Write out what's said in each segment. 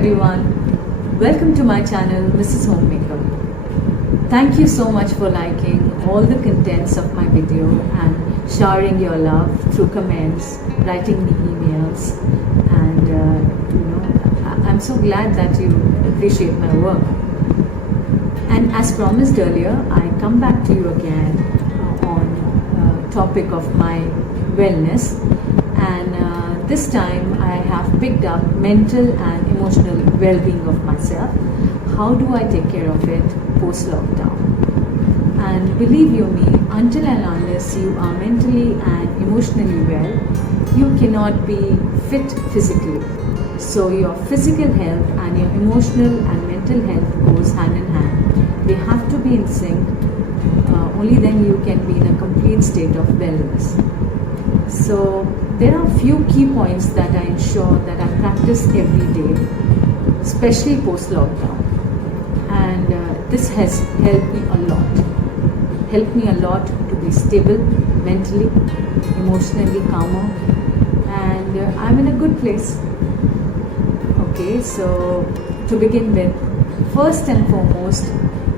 everyone, welcome to my channel Mrs.Homemaker. Thank you so much for liking all the contents of my video and showering your love through comments, writing me emails, and I'm so glad that you appreciate my work. And as promised earlier, I come back to you again on topic of my wellness, and this time I have picked up mental and emotional well-being of myself. How do I take care of it post-lockdown? And believe you me, until and unless you are mentally and emotionally well, you cannot be fit physically. So your physical health and your emotional and mental health goes hand in hand. They have to be in sync. Only then you can be in a complete state of wellness. So there are a few key points that I ensure that I practice every day, especially post-lockdown. And this has helped me a lot. Helped me a lot to be stable, mentally, emotionally calmer, and I'm in a good place. Okay, so to begin with, first and foremost,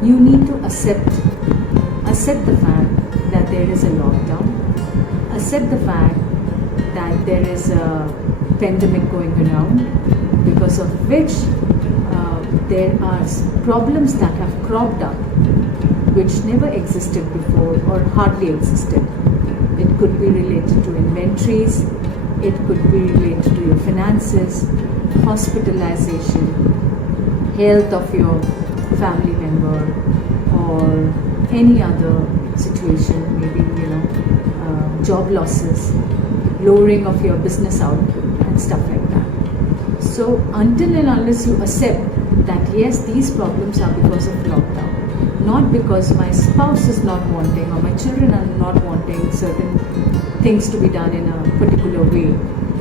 you need to accept the fact that there is a lockdown, accept the fact that there is a pandemic going around, because of which there are problems that have cropped up which never existed before or hardly existed. It could be related to inventories, it could be related to your finances, hospitalization, health of your family member, or any other situation, maybe job losses, lowering of your business output and stuff like that. So until and unless you accept that yes, these problems are because of lockdown, not because my spouse is not wanting or my children are not wanting certain things to be done in a particular way.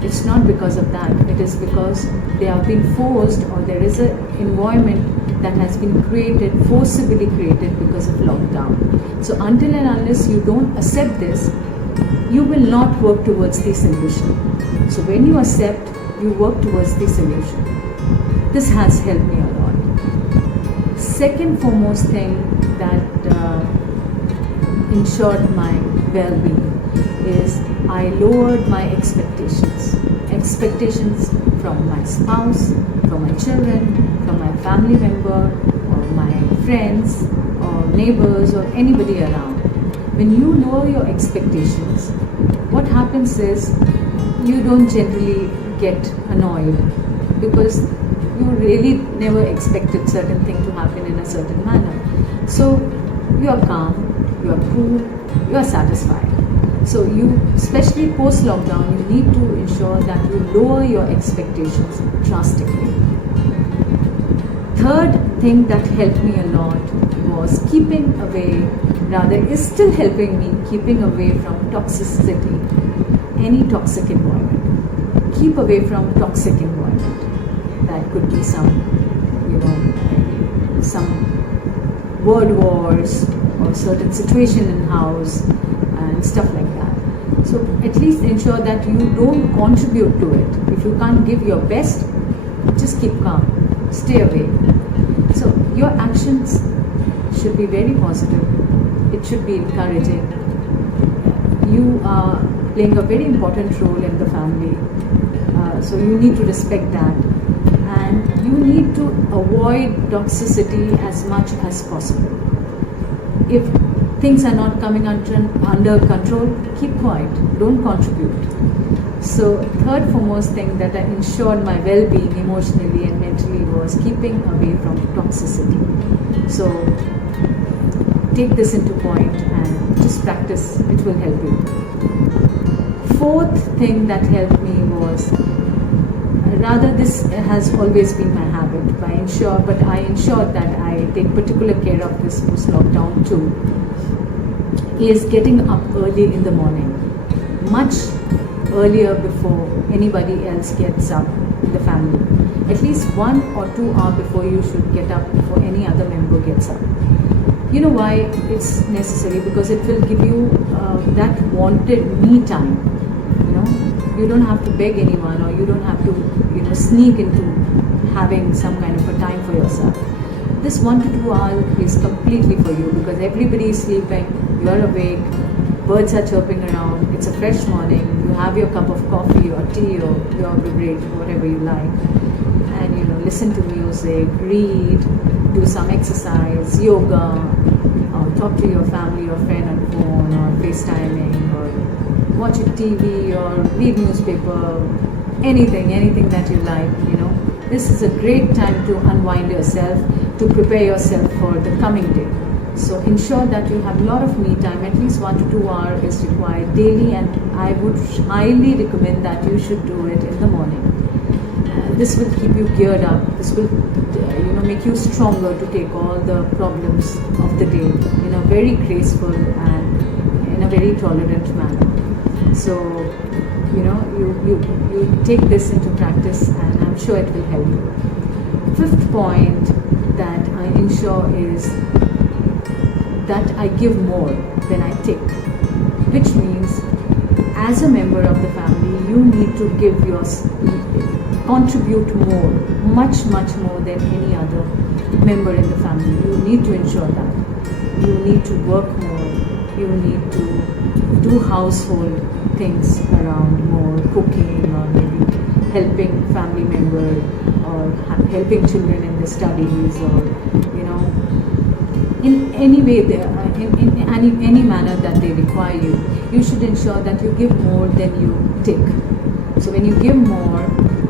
It's not because of that. It is because they are being forced, or there is an environment that has been created, forcibly created because of lockdown. So until and unless you don't accept this, you will not work towards the solution. So when you accept, you work towards the solution. This has helped me a lot. Second foremost thing that ensured my well-being is I lowered my expectations. Expectations from my spouse, from my children, from my family member, or my friends, or neighbors, or anybody around. When you lower your expectations, what happens is you don't generally get annoyed, because you really never expected certain thing to happen in a certain manner. So you are calm, you are cool, you are satisfied. So you, especially post-lockdown, you need to ensure that you lower your expectations drastically. Third thing that helped me a lot was keeping away, rather is still helping me, keeping away from toxicity, any toxic environment. Keep away from toxic environment. That could be some word wars or certain situation in house and stuff like that. So at least ensure that you don't contribute to it. If you can't give your best, just keep calm, stay away. So your actions should be very positive. It should be encouraging. You are playing a very important role in the family, so you need to respect that, and you need to avoid toxicity as much as possible. If things are not coming under control, keep quiet, don't contribute. So third foremost thing that I ensured my well-being emotionally and mentally was keeping away from toxicity. So take this into point and just practice, it will help you. Fourth thing that helped me was, rather this has always been my habit, but I ensured that I take particular care of this post-lockdown too, is getting up early in the morning, much earlier before anybody else gets up in the family. At least 1 or 2 hours before you should get up, before any other member gets up. You know why it's necessary? Because it will give you that wanted me time. You don't have to beg anyone, or you don't have to sneak into having some kind of a time for yourself. This 1 to 2 hours is completely for you, because everybody is sleeping, you're awake, birds are chirping around, it's a fresh morning, you have your cup of coffee or tea or your beverage, whatever you like, and listen to music, read, do some exercise, yoga, or talk to your family or friend on phone, or FaceTiming, or watch a TV, or read newspaper, anything that you like. This is a great time to unwind yourself, to prepare yourself for the coming day. So ensure that you have a lot of me time. At least 1 to 2 hours is required daily, and I would highly recommend that you should do it in the morning. This will keep you geared up. This will make you stronger to take all the problems of the day in a very graceful and in a very tolerant manner. So you take this into practice, and I'm sure it will help you. Fifth point that I ensure is that I give more than I take, which means as a member of the family, you need to contribute more, much more than any other member in the family. You need to ensure that. You need to work more, you need to do household things around more, cooking, or maybe helping family member, or helping children in their studies, or in any way, in any manner that they require you. You should ensure that you give more than you take. So when you give more,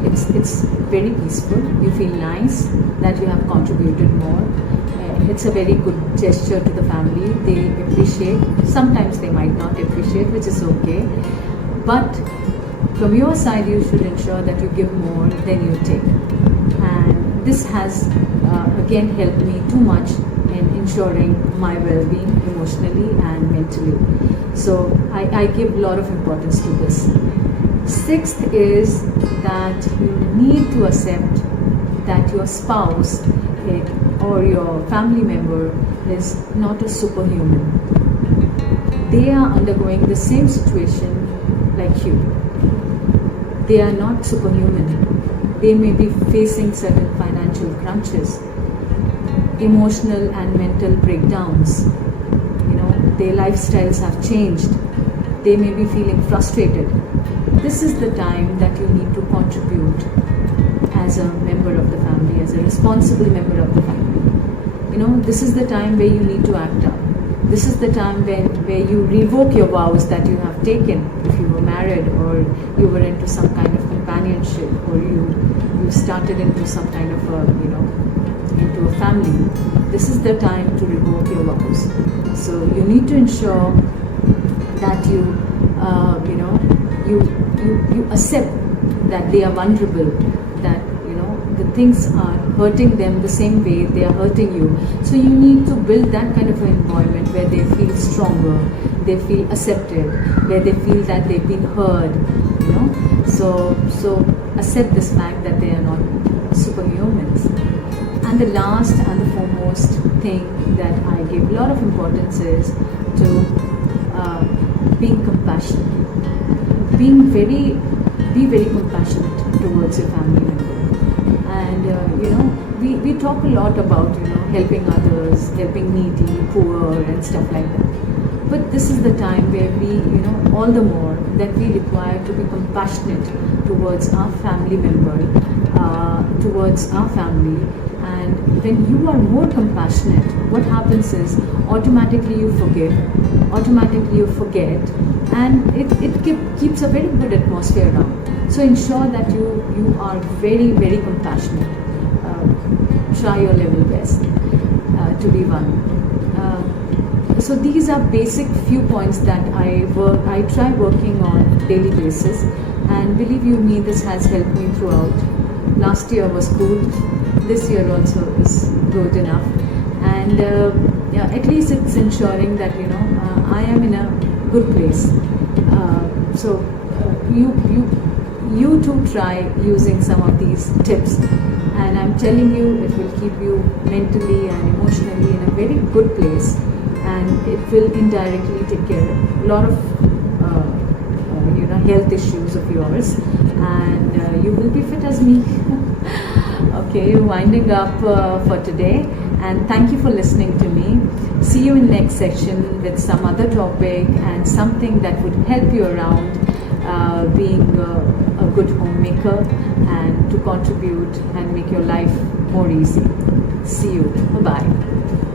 it's very peaceful. You feel nice that you have contributed more. It's a very good gesture to the family. They appreciate. Sometimes they might not appreciate, which is okay. But from your side, you should ensure that you give more than you take. And this has again helped me too much in ensuring my well-being emotionally and mentally. So I give a lot of importance to this. Sixth is that you need to accept that your spouse or your family member is not a superhuman. They are undergoing the same situation like you. They are not superhuman. They may be facing certain financial crunches, emotional and mental breakdowns. Their lifestyles have changed. They may be feeling frustrated. This is the time that you need to contribute as a member of the family, as a responsible member of the family. This is the time where you need to act up. This is the time where you revoke your vows that you have taken. If you were married, or you were into some kind of companionship, or you started into some kind of into a family, this is the time to revoke your vows. So you need to ensure that you accept that they are vulnerable, that the things are hurting them the same way they are hurting you. So you need to build that kind of an environment where they feel stronger, they feel accepted, where they feel that they've been heard. So accept this fact that they are not superhumans. And the last and the foremost thing that I give a lot of importance is to being compassionate. Be very compassionate towards your family member. And we talk a lot about helping others, helping needy, poor, and stuff like that. But this is the time where we all the more that we require to be compassionate towards our family member, towards our family. And when you are more compassionate, what happens is automatically you forgive, automatically you forget, and it keeps a very good atmosphere around. So ensure that you are very compassionate. Try your level best to be one. So these are basic few points that I try working on daily basis, and believe you me, this has helped me throughout. Last year was cool. This year also is good enough, and at least it's ensuring that I am in a good place. So you too try using some of these tips, and I'm telling you, it will keep you mentally and emotionally in a very good place, and it will indirectly take care of a lot of health issues of yours, and you will be fit as me. Okay, winding up for today, and thank you for listening to me. See you in next section with some other topic and something that would help you around being a good homemaker and to contribute and make your life more easy. See you. Bye bye.